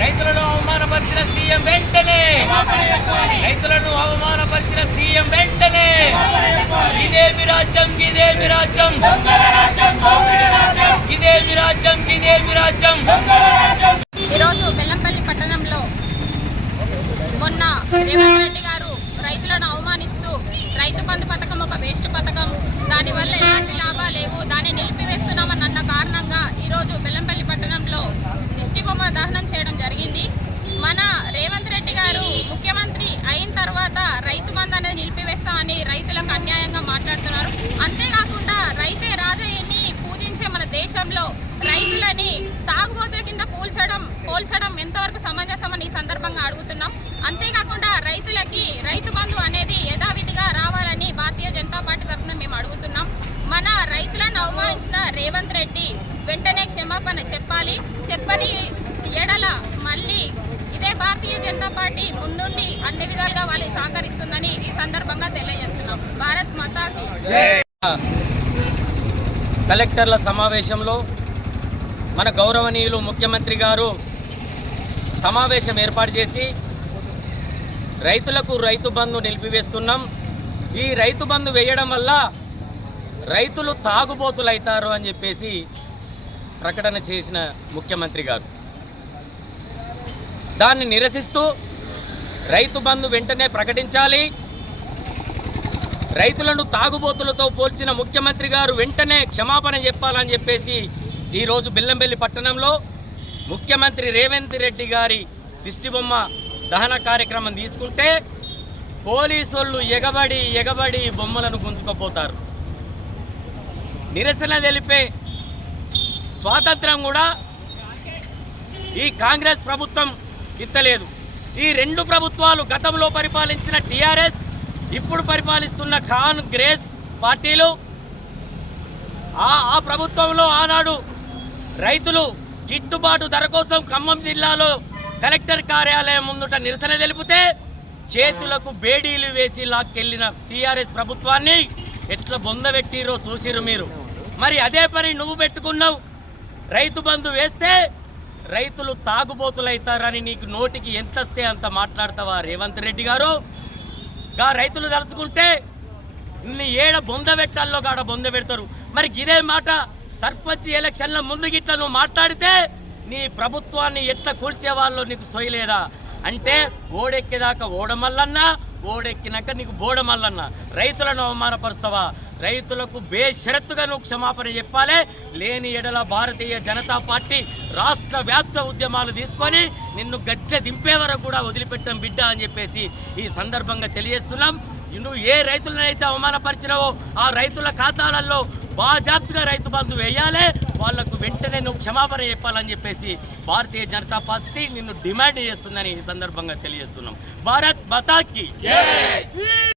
రైతులను అవమానపరిచిన సీఎం వెంటనే రైతులను అవమానపరిచిన సీఎం వెంటనే ఇదేమి రాజ్యం ఇదేమి రాజ్యం ఇదేమి రాజ్యం ఇదేమి రాజ్యం. ఈరోజు బెల్లంపల్లి పట్టణంలో మొన్న రేవంత్ రెడ్డి గారు రైతులను అవమానిస్తూ రైతు బంధు పథకం ఒక వేస్ట్ పథకం, దానివల్ల ఎలాంటి లాభాలు లేవు, దాన్ని నిలిపివేస్తున్నామని అన్న కారణంగా ఈరోజు బెల్లంపల్లి పట్టణంలో దిష్టిబొమ్మ దహనం చేయడం జరిగింది. మన రేవంత్ రెడ్డి గారు ముఖ్యమంత్రి అయిన తర్వాత రైతు బంధు అనేది నిలిపివేస్తామని రైతులకు అన్యాయంగా మాట్లాడుతున్నారు. అంతేకాకుండా రైతే రాజయ్యని పూజించే మన దేశంలో రైతులని తాగుబోతుల కింద పోల్చడం ఎంతవరకు సమంజసమని ఈ సందర్భంగా అడుగుతున్నాం. అంతేకాకుండా రైతులకి రైతు బంధు అనేది యథావిధిగా రావాలని భారతీయ జనతా పార్టీ తరఫున మేము అడుగుతున్నాం. మన రైతులను అవమానించిన రేవంత్ రెడ్డి వెంటనే క్షమాపణ చెప్పని ఎడల మళ్ళీ ఇదే భారతీయ జనతా పార్టీ ముందుండి అన్ని విధాలుగా వాళ్ళకి సహకరిస్తుందని ఈ సందర్భంగా తెలియజేస్తున్నాం. భారత్ మాతాకి కలెక్టర్ల సమావేశంలో మన గౌరవనీయులు ముఖ్యమంత్రి గారు సమావేశం ఏర్పాటు చేసి రైతులకు రైతు బంధు నిలిపివేస్తున్నాం, ఈ రైతు బంధు వేయడం వల్ల రైతులు తాగుబోతులు అవుతారు అని చెప్పేసి ప్రకటన చేసిన ముఖ్యమంత్రి గారు దాన్ని నిరసిస్తూ రైతు బంధు వెంటనే ప్రకటించాలి, రైతులను తాగుబోతులతో పోల్చిన ముఖ్యమంత్రి గారు వెంటనే క్షమాపణ చెప్పాలని చెప్పేసి ఈరోజు బెల్లంపల్లి పట్టణంలో ముఖ్యమంత్రి రేవంత్ రెడ్డి గారి దిష్టిబొమ్మ దహన కార్యక్రమం తీసుకుంటే పోలీసులు ఎగబడి బొమ్మలను గుంజుకుపోతారు. నిరసన తెలిపే స్వాతంత్రం కూడా ఈ కాంగ్రెస్ ప్రభుత్వం ఇత్తలేదు. ఈ రెండు ప్రభుత్వాలు గతంలో పరిపాలించిన టీఆర్ఎస్, ఇప్పుడు పరిపాలిస్తున్న కాంగ్రెస్ పార్టీలు ఆ ప్రభుత్వంలో ఆనాడు రైతులు గిట్టుబాటు ధర కోసం ఖమ్మం జిల్లాలో కలెక్టర్ కార్యాలయం ముందుట నిరసన తెలిపితే చేతులకు బేడీలు వేసి లాక్కెళ్లిన టీఆర్ఎస్ ప్రభుత్వాన్ని ఎట్లా బొందబెట్టిరో చూసిరు మీరు. మరి అదే పని నువ్వు పెట్టుకున్నావు. రైతు బంధు వేస్తే రైతులు తాగుబోతులైతారని నీకు నోటికి ఎంతస్తే అంత మాట్లాడతావా రేవంత్ రెడ్డి గారు? రైతులు తలుచుకుంటే ఏడ బొంద పెట్టాల్లో కాడ బొంద పెడతారు. మరి ఇదే మాట సర్పంచ్ ఎలక్షన్ల ముందు గిట్ల నువ్వు మాట్లాడితే నీ ప్రభుత్వాన్ని ఎట్లా కూల్చేవాళ్ళు నీకు సొయ్యలేదా? అంటే ఓడెక్కేదాకా ఓడమల్లన్నా, ఓడెక్కినాక నీకు బోడమల్లన్నా. రైతులను అవమానపరుస్తావా? రైతులకు బేషరత్తుగా నువ్వు క్షమాపణ చెప్పాలి. లేని ఎడల భారతీయ జనతా పార్టీ రాష్ట్ర వ్యాప్త ఉద్యమాలు తీసుకొని నిన్ను గద్దె దింపే వరకు కూడా వదిలిపెట్టాం బిడ్డ అని చెప్పేసి ఈ సందర్భంగా తెలియజేస్తున్నాం. నువ్వు ఏ రైతులనైతే అవమానపరిచినావో ఆ రైతుల ఖాతాలలో బాజాప్తుగా రైతు బంధు వేయాలి, వాళ్లకు వెంటనే నువ్వు క్షమాపణ చెప్పాలని చెప్పేసి భారతీయ జనతా పార్టీ నిన్ను డిమాండ్ చేస్తుందని ఈ సందర్భంగా తెలియజేస్తున్నాం. భారత్ మాతాకి జై.